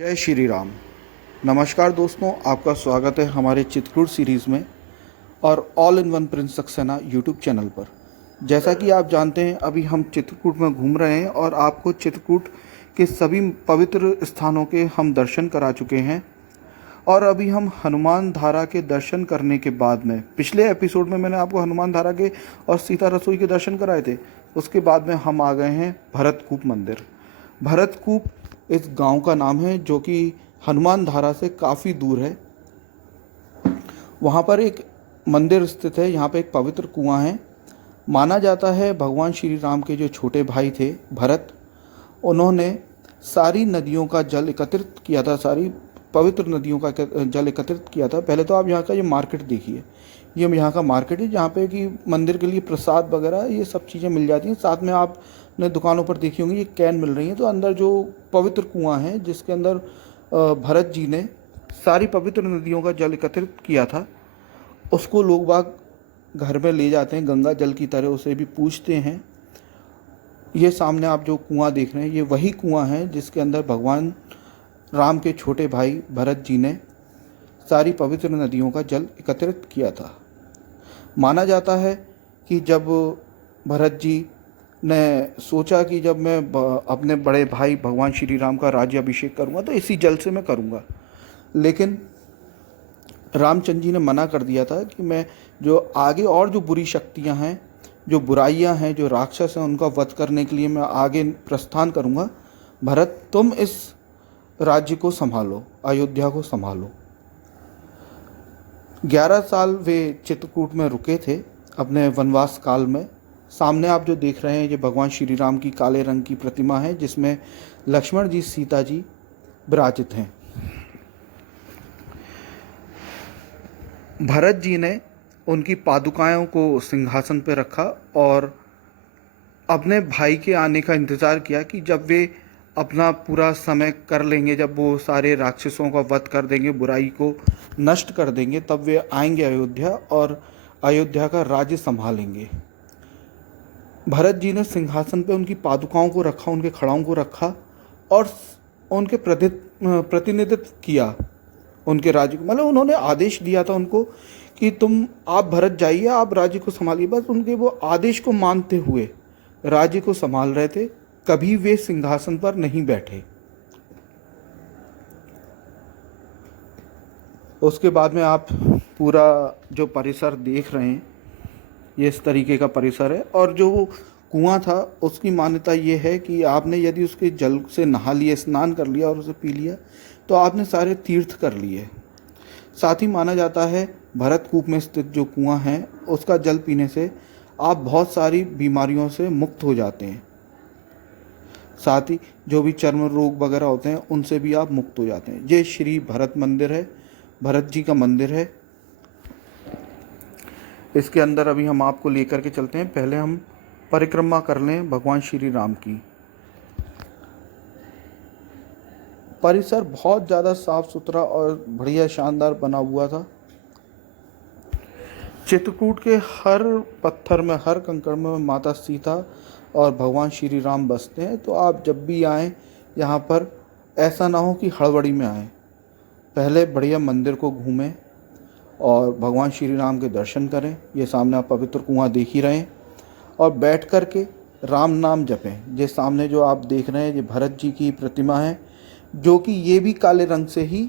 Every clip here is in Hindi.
जय श्री राम। नमस्कार दोस्तों, आपका स्वागत है हमारे चित्रकूट सीरीज़ में और all in one Prince Saxena YouTube channel पर। जैसा कि आप जानते हैं, अभी हम चित्रकूट में घूम रहे हैं और आपको चित्रकूट के सभी पवित्र स्थानों के हम दर्शन करा चुके हैं। और अभी हम हनुमान धारा के दर्शन करने के बाद में, पिछले एपिसोड में मैंने आपको हनुमान धारा के और सीता रसोई के दर्शन कराए थे। उसके बाद में हम आ गए हैं भरतकूप मंदिर। भरतकूप इस गांव का नाम है जो कि हनुमान धारा से काफ़ी दूर है। वहाँ पर एक मंदिर स्थित है। यहाँ पे एक पवित्र कुआं है। माना जाता है भगवान श्री राम के जो छोटे भाई थे भरत, उन्होंने सारी नदियों का जल एकत्रित किया था, सारी पवित्र नदियों का जल एकत्रित किया था। पहले तो आप यहाँ का ये मार्केट देखिए, ये यहाँ का मार्केट है जहाँ पे कि मंदिर के लिए प्रसाद वगैरह ये सब चीज़ें मिल जाती हैं। साथ में आपने दुकानों पर देखी होंगी ये कैन मिल रही हैं। तो अंदर जो पवित्र कुआं है जिसके अंदर भरत जी ने सारी पवित्र नदियों का जल एकत्रित किया था, उसको लोग बाग घर में ले जाते हैं, गंगा जल की तरह उसे भी पूजते हैं। ये सामने आप जो कुआं देख रहे हैं ये वही कुआं है जिसके अंदर भगवान राम के छोटे भाई भरत जी ने सारी पवित्र नदियों का जल एकत्रित किया था। माना जाता है कि जब भरत जी ने सोचा कि जब मैं अपने बड़े भाई भगवान श्री राम का राज्याभिषेक करूंगा तो इसी जल से मैं करूंगा, लेकिन रामचंद्र जी ने मना कर दिया था कि मैं जो आगे और जो बुरी शक्तियां हैं, जो बुराइयां हैं, जो राक्षस हैं, उनका वध करने के लिए मैं आगे प्रस्थान करूंगा। भरत, तुम इस राज्य को संभालो, अयोध्या को संभालो। 11 साल वे चित्रकूट में रुके थे अपने वनवास काल में। सामने आप जो देख रहे हैं ये भगवान श्री राम की काले रंग की प्रतिमा है जिसमें लक्ष्मण जी, सीता जी विराजित हैं। भरत जी ने उनकी पादुकाओं को सिंहासन पर रखा और अपने भाई के आने का इंतज़ार किया कि जब वे अपना पूरा समय कर लेंगे, जब वो सारे राक्षसों का वध कर देंगे, बुराई को नष्ट कर देंगे, तब वे आएंगे अयोध्या और अयोध्या का राज्य संभालेंगे। भरत जी ने सिंहासन पे उनकी पादुकाओं को रखा, उनके खड़ाओं को रखा और उनके प्रतिनिधित्व किया उनके राज्य को। मतलब उन्होंने आदेश दिया था उनको कि आप भरत जाइए, आप राज्य को संभालिए। बस उनके वो आदेश को मानते हुए राज्य को संभाल रहे थे, कभी वे सिंहासन पर नहीं बैठे। उसके बाद में आप पूरा जो परिसर देख रहे हैं ये इस तरीके का परिसर है। और जो कुआं था उसकी मान्यता ये है कि आपने यदि उसके जल से नहा लिया, स्नान कर लिया और उसे पी लिया तो आपने सारे तीर्थ कर लिए। साथ ही माना जाता है भरतकूप में स्थित जो कुआं है उसका जल पीने से आप बहुत सारी बीमारियों से मुक्त हो जाते हैं। साथ ही जो भी चर्म रोग वगैरह होते हैं उनसे भी आप मुक्त हो जाते हैं। ये श्री भरत मंदिर है, भरत जी का मंदिर है। इसके अंदर अभी हम आपको लेकर के चलते हैं। पहले हम परिक्रमा कर लें भगवान श्री राम की। परिसर बहुत ज़्यादा साफ सुथरा और बढ़िया शानदार बना हुआ था। चित्रकूट के हर पत्थर में, हर कंकड़ में माता सीता और भगवान श्री राम बसते हैं। तो आप जब भी आएँ यहाँ पर ऐसा ना हो कि हड़बड़ी में आएँ, पहले बढ़िया मंदिर को घूमें और भगवान श्री राम के दर्शन करें। ये सामने आप पवित्र कुआं देख ही रहे हैं और बैठ कर के राम नाम जपें। ये सामने जो आप देख रहे हैं ये भरत जी की प्रतिमा है जो कि ये भी काले रंग से ही,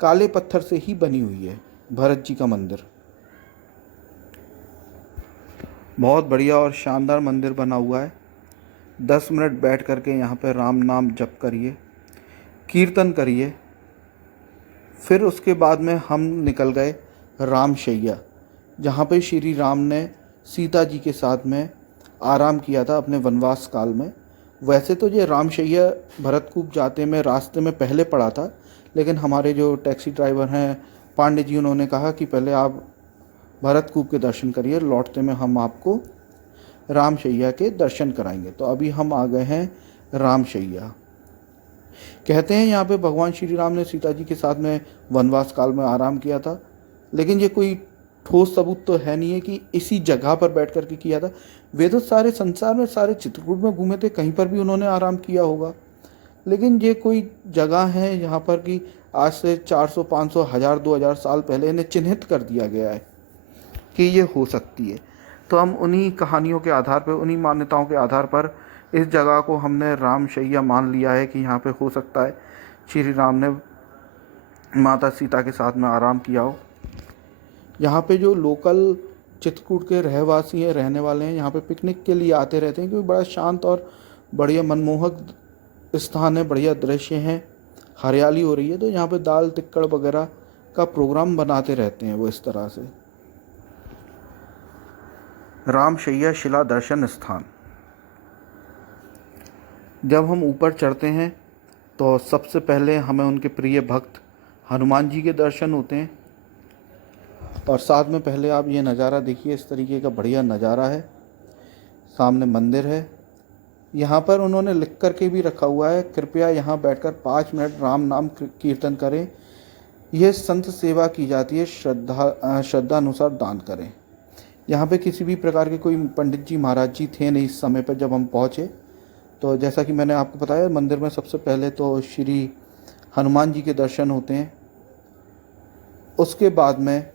काले पत्थर से ही बनी हुई है। भरत जी का मंदिर बहुत बढ़िया और शानदार मंदिर बना हुआ है। 10 मिनट बैठ कर के यहाँ पर राम नाम जप करिए, कीर्तन करिए। फिर उसके बाद में हम निकल गए रामशैया, जहाँ पे श्री राम ने सीता जी के साथ में आराम किया था अपने वनवास काल में। वैसे तो ये रामशैया भरतकूप जाते में रास्ते में पहले पड़ा था, लेकिन हमारे जो टैक्सी ड्राइवर हैं पांडे जी, उन्होंने कहा कि पहले आप भरतकूप के दर्शन करिए, लौटते में हम आपको रामशैया के दर्शन कराएंगे। तो अभी हम आ गए हैं रामशैया। कहते हैं यहाँ पे भगवान श्री राम ने सीता जी के साथ में वनवास काल में आराम किया था, लेकिन ये कोई ठोस सबूत तो है नहीं है कि इसी जगह पर बैठ कर के किया था। वे तो सारे संसार में, सारे चित्रकूट में घूमे थे, कहीं पर भी उन्होंने आराम किया होगा। लेकिन ये कोई जगह है यहाँ पर कि आज से 400, 500, 1000, 2000 साल पहले इन्हें चिन्हित कर दिया गया है कि ये हो सकती है। तो हम उन्हीं कहानियों के आधार पर, उन्हीं मान्यताओं के आधार पर इस जगह को हमने रामशैया मान लिया है कि यहाँ पे हो सकता है श्री राम ने माता सीता के साथ में आराम किया हो। यहाँ पे जो लोकल चित्रकूट के रहवासी हैं, रहने वाले हैं, यहाँ पे पिकनिक के लिए आते रहते हैं क्योंकि बड़ा शांत और बढ़िया मनमोहक स्थान है, बढ़िया दृश्य हैं, हरियाली हो रही है। तो यहाँ पे दाल टिक्कड़ वगैरह का प्रोग्राम बनाते रहते हैं वो इस तरह से। रामशैया शिला दर्शन स्थान। जब हम ऊपर चढ़ते हैं तो सबसे पहले हमें उनके प्रिय भक्त हनुमान जी के दर्शन होते हैं। और साथ में पहले आप ये नज़ारा देखिए, इस तरीके का बढ़िया नज़ारा है। सामने मंदिर है, यहाँ पर उन्होंने लिख कर के भी रखा हुआ है, कृपया यहाँ बैठकर 5 मिनट राम नाम कीर्तन करें। यह संत सेवा की जाती है, श्रद्धा अनुसार दान करें। यहाँ पे किसी भी प्रकार के कोई पंडित जी महाराज जी थे नहीं इस समय पर जब हम पहुँचे। तो जैसा कि मैंने आपको बताया, मंदिर में सबसे पहले तो श्री हनुमान जी के दर्शन होते हैं। उसके बाद में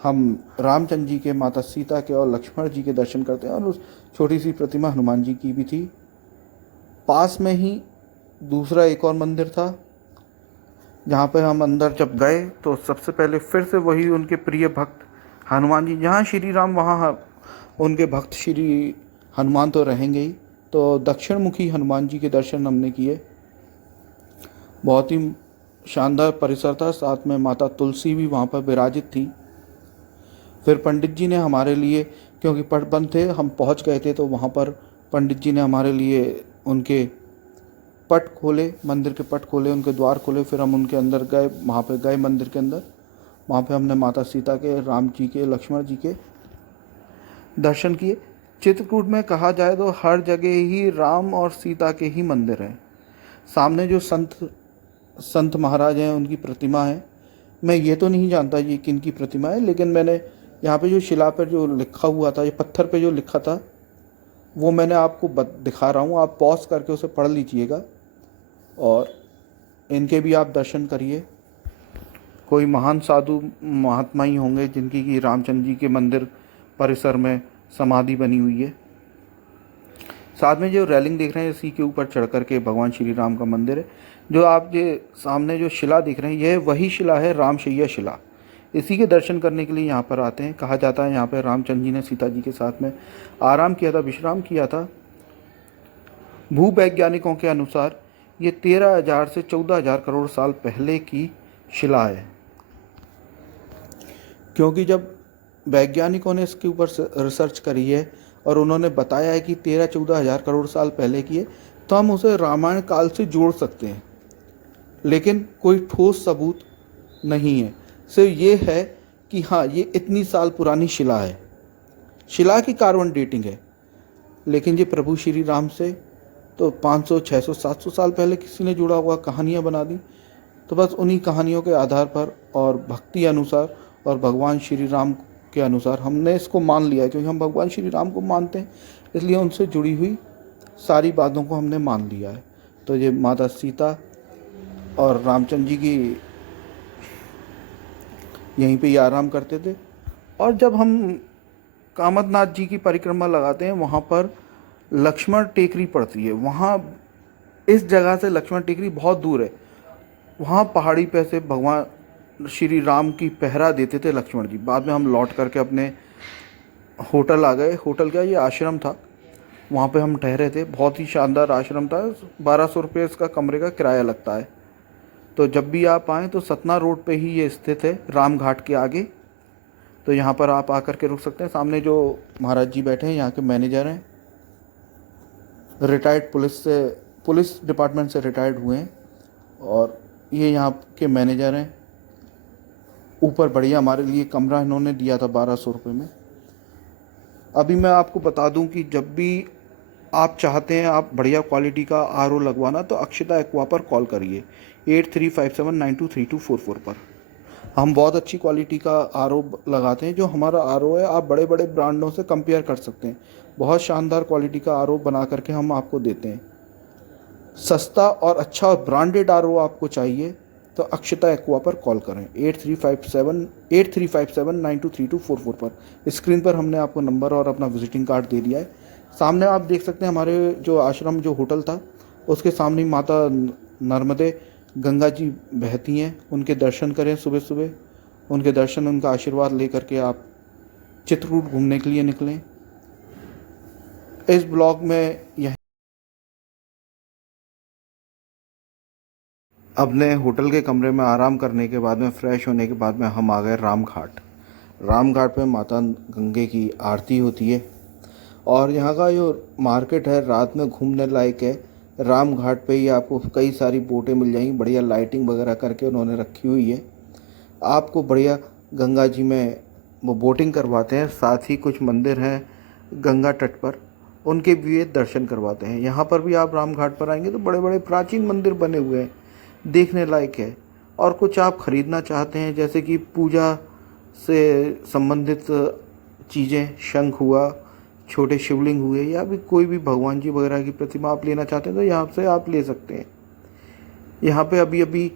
हम रामचंद्र जी के, माता सीता के और लक्ष्मण जी के दर्शन करते हैं। और उस छोटी सी प्रतिमा हनुमान जी की भी थी। पास में ही दूसरा एक और मंदिर था जहाँ पे हम अंदर जब गए तो सबसे पहले फिर से वही उनके प्रिय भक्त हनुमान जी, जहाँ श्री राम वहाँ उनके भक्त श्री हनुमान तो रहेंगे ही। तो दक्षिण मुखी हनुमान जी के दर्शन हमने किए। बहुत ही शानदार परिसर था, साथ में माता तुलसी भी वहाँ पर विराजित थी। फिर पंडित जी ने हमारे लिए, क्योंकि पट बंद थे, हम पहुँच गए थे, तो वहाँ पर पंडित जी ने हमारे लिए उनके पट खोले, मंदिर के पट खोले, उनके द्वार खोले। फिर हम उनके अंदर गए, वहाँ पे गए मंदिर के अंदर। वहाँ पे हमने माता सीता के, राम जी के, लक्ष्मण जी के दर्शन किए। चित्रकूट में कहा जाए तो हर जगह ही राम और सीता के ही मंदिर हैं। सामने जो संत महाराज हैं उनकी प्रतिमा है। मैं ये तो नहीं जानता ये किन की प्रतिमा है, लेकिन मैंने यहाँ पे जो शिला पर जो लिखा हुआ था, ये पत्थर पे जो लिखा था, वो मैंने आपको दिखा रहा हूँ। आप पॉज करके उसे पढ़ लीजिएगा और इनके भी आप दर्शन करिए। कोई महान साधु महात्मा ही होंगे जिनकी कि रामचंद्र जी के मंदिर परिसर में समाधि बनी हुई है। साथ में जो रेलिंग देख रहे हैं, इसी के ऊपर चढ़ कर के भगवान श्री राम का मंदिर है। जो आप ये सामने जो शिला दिख रहे हैं, यह वही शिला है, रामशैया शिला। इसी के दर्शन करने के लिए यहाँ पर आते हैं। कहा जाता है यहाँ पर रामचंद्र जी ने सीता जी के साथ में आराम किया था, विश्राम किया था। भूवैज्ञानिकों के अनुसार ये 13,000 से 14,000 करोड़ साल पहले की शिला है। क्योंकि जब वैज्ञानिकों ने इसके ऊपर रिसर्च करी है और उन्होंने बताया है कि 13-14 हज़ार करोड़ साल पहले की है, तो हम उसे रामायण काल से जोड़ सकते हैं। लेकिन कोई ठोस सबूत नहीं है, सिर्फ ये है कि हाँ, ये इतनी साल पुरानी शिला है। शिला की कार्बन डेटिंग है, लेकिन ये प्रभु श्री राम से तो 500, 600, 700 साल पहले किसी ने जुड़ा हुआ कहानियाँ बना दी। तो बस उन्हीं कहानियों के आधार पर और भक्ति अनुसार और भगवान श्री राम के अनुसार हमने इसको मान लिया है। क्योंकि हम भगवान श्री राम को मानते हैं, इसलिए उनसे जुड़ी हुई सारी बातों को हमने मान लिया है। तो ये माता सीता और रामचंद्र जी की यहीं पे ही आराम करते थे। और जब हम कामदनाथ जी की परिक्रमा लगाते हैं, वहाँ पर लक्ष्मण टेकरी पड़ती है। वहाँ इस जगह से लक्ष्मण टेकरी बहुत दूर है। वहाँ पहाड़ी पे से भगवान श्री राम की पहरा देते थे लक्ष्मण जी। बाद में हम लौट करके अपने होटल आ गए। होटल क्या, ये आश्रम था, वहाँ पे हम ठहरे थे। बहुत ही शानदार आश्रम था। 1200 रुपये इसका कमरे का किराया लगता है। तो जब भी आप आएँ तो सतना रोड पे ही ये स्थित है, राम घाट के आगे। तो यहाँ पर आप आकर के रुक सकते हैं। सामने जो महाराज जी बैठे हैं, यहाँ के मैनेजर हैं, रिटायर्ड पुलिस डिपार्टमेंट से रिटायर्ड हुए हैं, और ये यहाँ के मैनेजर हैं। ऊपर बढ़िया हमारे लिए कमरा इन्होंने दिया था 1200 रुपये में। अभी मैं आपको बता दूं कि जब भी आप चाहते हैं आप बढ़िया क्वालिटी का आरओ लगवाना, तो अक्षता एक्वा पर कॉल करिए 8357923244 पर। हम बहुत अच्छी क्वालिटी का आरओ लगाते हैं। जो हमारा आरओ है, आप बड़े बड़े ब्रांडों से कंपेयर कर सकते हैं। बहुत शानदार क्वालिटी का आरओ बना करके हम आपको देते हैं। सस्ता और अच्छा और ब्रांडेड आर ओ आपको चाहिए तो अक्षता एक्वा पर कॉल करें 8357 पर। स्क्रीन पर हमने आपको नंबर और अपना विजिटिंग कार्ड दे दिया है। सामने आप देख सकते हैं हमारे जो आश्रम जो होटल था उसके सामने माता नर्मदे गंगा जी बहती हैं, उनके दर्शन करें सुबह सुबह। उनके दर्शन उनका आशीर्वाद लेकर के आप चित्रकूट घूमने के लिए निकलें। इस ब्लॉग में यह अपने होटल के कमरे में आराम करने के बाद में फ्रेश होने के बाद में हम आ गए राम घाट। राम घाट पे माता गंगे की आरती होती है और यहाँ का जो मार्केट है रात में घूमने लायक है। राम घाट पे ही आपको कई सारी बोटें मिल जाएंगी, बढ़िया लाइटिंग वगैरह करके उन्होंने रखी हुई है। आपको बढ़िया गंगा जी में वो बोटिंग करवाते हैं, साथ ही कुछ मंदिर हैं गंगा तट पर, उनके भी दर्शन करवाते हैं। यहाँ पर भी आप राम घाट पर आएंगे तो बड़े बड़े प्राचीन मंदिर बने हुए हैं, देखने लायक है। और कुछ आप ख़रीदना चाहते हैं जैसे कि पूजा से संबंधित चीज़ें, शंख हुआ, छोटे शिवलिंग हुए, या भी कोई भी भगवान जी वगैरह की प्रतिमा आप लेना चाहते हैं तो यहाँ से आप ले सकते हैं। यहाँ पे अभी अभी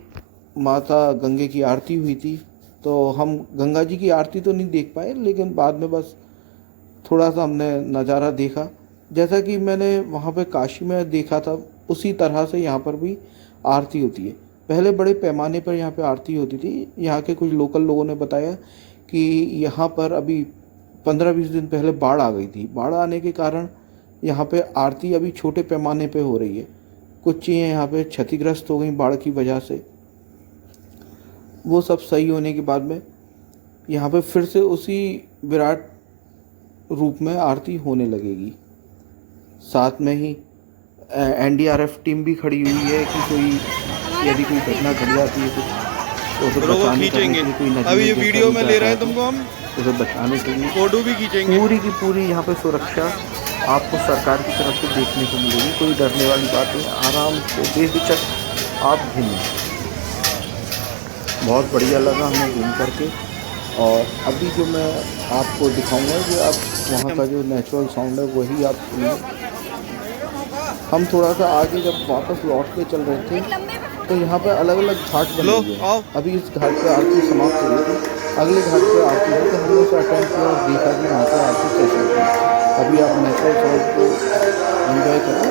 माता गंगे की आरती हुई थी तो हम गंगा जी की आरती तो नहीं देख पाए, लेकिन बाद में बस थोड़ा सा हमने नज़ारा देखा। जैसा कि मैंने वहाँ पे काशी में देखा था उसी तरह से यहाँ पर भी आरती होती है। पहले बड़े पैमाने पर यहाँ पे आरती होती थी। यहाँ के कुछ लोकल लोगों ने बताया कि यहाँ पर अभी 15-20 दिन पहले बाढ़ आ गई थी। बाढ़ आने के कारण यहाँ पे आरती अभी छोटे पैमाने पे हो रही है। कुछ चीज़ें यहाँ पे क्षतिग्रस्त हो गई बाढ़ की वजह से। वो सब सही होने के बाद में यहाँ पे फिर से उसी विराट रूप में आरती होने लगेगी। साथ में ही एनडीआरएफ टीम भी खड़ी हुई है कि कोई यदि कोई घटना घट जाती है कुछ तो उसे बचाने के लिए, कोई नदी अभी ये में वीडियो में ले रहे हैं तो तुमको हम, उसे बचाने के लिए फोटो भी खींचेंगे। पूरी की पूरी यहाँ पे सुरक्षा आपको सरकार की तरफ से देखने को मिलेगी। कोई डरने वाली बात नहीं, आराम से बेहिचक आप घूमें। बहुत बढ़िया लगा हमें घूम करके। और अभी जो मैं आपको दिखाऊंगा कि आप वहाँ का जो नेचुरल साउंड है वही आप सुनिए। हम थोड़ा सा आगे जब वापस लौट के चल रहे थे तो यहाँ पे अलग अलग घाट बने हुए हैं। अभी इस घाट पे आरती समाप्त हो गई थी, अगले घाट पे आरती है तो हमने उसे अटेंड किया और देखा कि वहाँ पर आरती कैसे होती है। अभी आप नेचुरल साउंड को एंजॉय करें।